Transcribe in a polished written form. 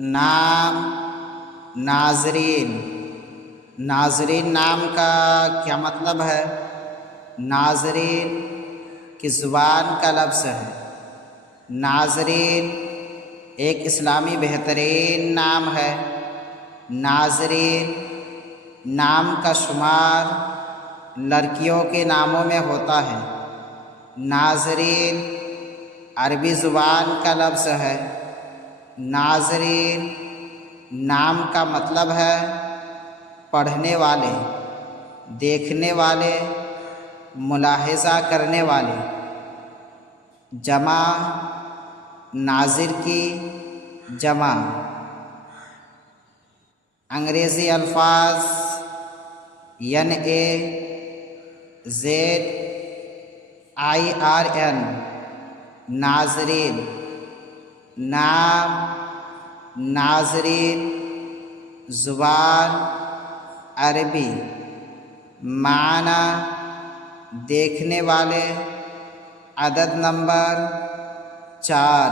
نام ناظرین۔ ناظرین نام کا کیا مطلب ہے؟ ناظرین کی زبان کا لفظ ہے۔ ناظرین ایک اسلامی بہترین نام ہے۔ ناظرین نام کا شمار لڑکیوں کے ناموں میں ہوتا ہے۔ ناظرین عربی زبان کا لفظ ہے۔ ناظرین نام کا مطلب ہے پڑھنے والے، دیکھنے والے، ملاحظہ کرنے والے۔ جمع ناظر کی جمع۔ انگریزی الفاظ NAZIRN ناظرین، نام ناظرین، زبان عربی، معنی دیکھنے والے، عدد نمبر 4۔